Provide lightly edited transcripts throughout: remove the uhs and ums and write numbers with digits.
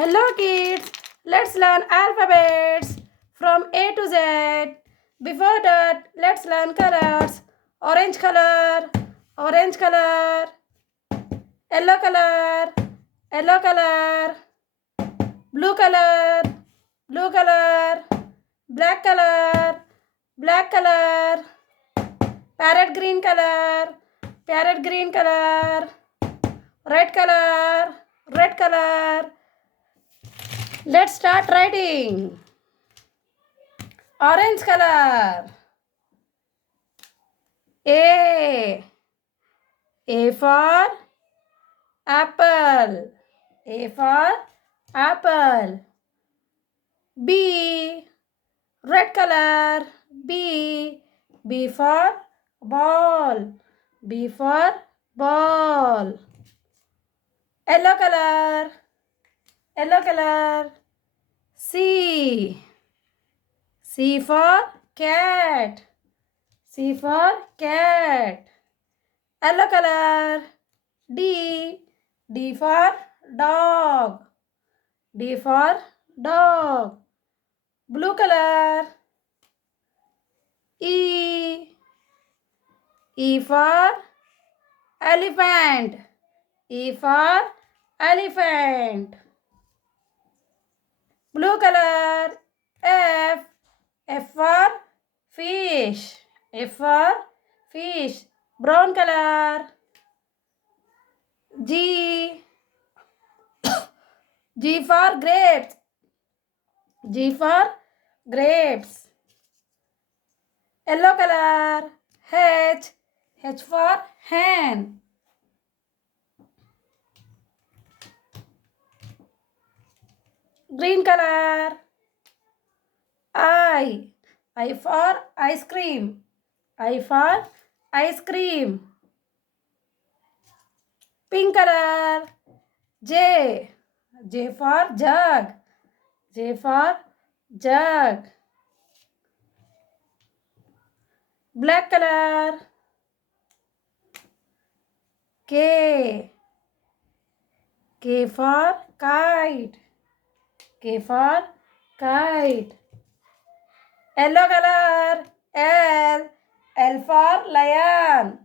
Hello kids, let's learn alphabets from A to Z. Before that, let's learn colors. Orange color, orange color, yellow color, yellow color, blue color, blue color, black color, black color, parrot green color, parrot green color, red color, red color. Let's start writing. Orange color. A. A for apple. A for apple. B. Red color. B. B for ball. B for ball. Yellow color. Yellow color. C. C for cat. C for cat. Yellow color. D. D for dog. D for dog. Blue color. E. E for elephant. E for elephant. Blue color. F. F for fish. F for fish. Brown color. G. G for grapes. G for grapes. Yellow color. H. H for hen. Green color. I. I for ice cream. I for ice cream. Pink color. J. J for jug. J for jug. Black color. K. K for kite. K for kite. Yellow color. L. L for lion.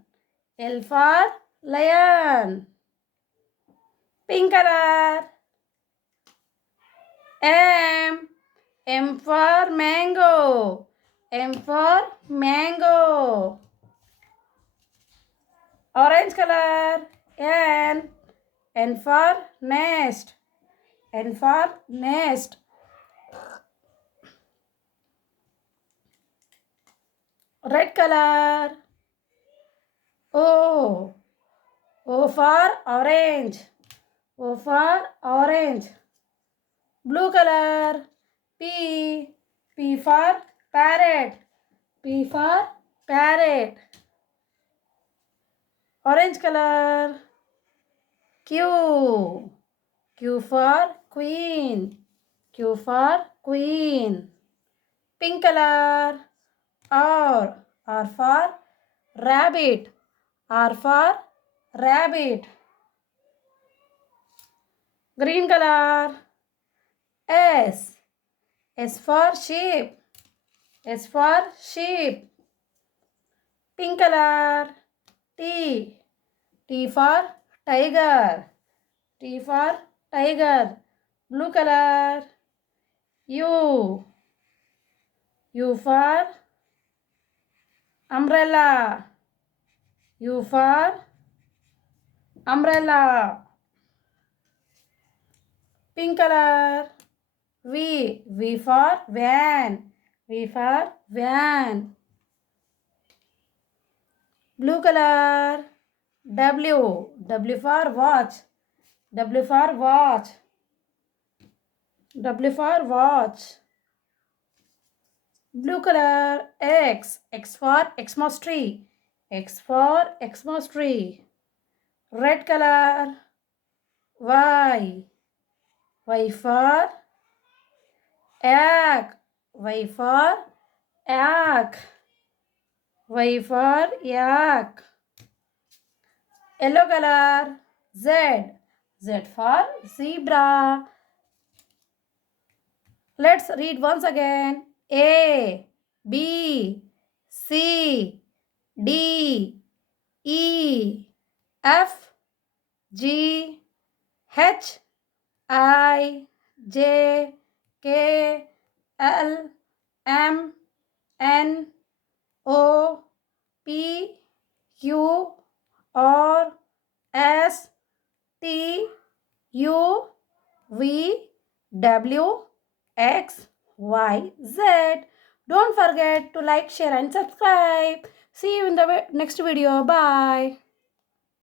L for lion. Pink color. M. M for mango. M for mango. Orange color. N. N for nest. N for nest. Red color. O. O for orange. O for orange. Blue color. P. P for parrot. P for parrot. Orange color. Q. Q for queen. Q for queen. Pink color. R. R for rabbit. R for rabbit. Green color. S. S for sheep. S for sheep. Pink color. T. T for tiger. T for tiger. Blue color. U. U for umbrella. U for umbrella. Pink color. V. V for van. V for van. Blue color. W. W for watch. W for watch. W for watch. Blue color. X. X for Xmas tree. X for Xmas tree. Red color. Y. Y for egg. Y for egg. Y for yak. Yellow color. Z. Z for zebra. Let's read once again. A, B, C, D, E, F, G, H, I, J, K, L, M, N, O, P, Q, R, S, T, U, V, W, X, Y, Z. Don't forget to like, share and subscribe. See you in the next video. Bye.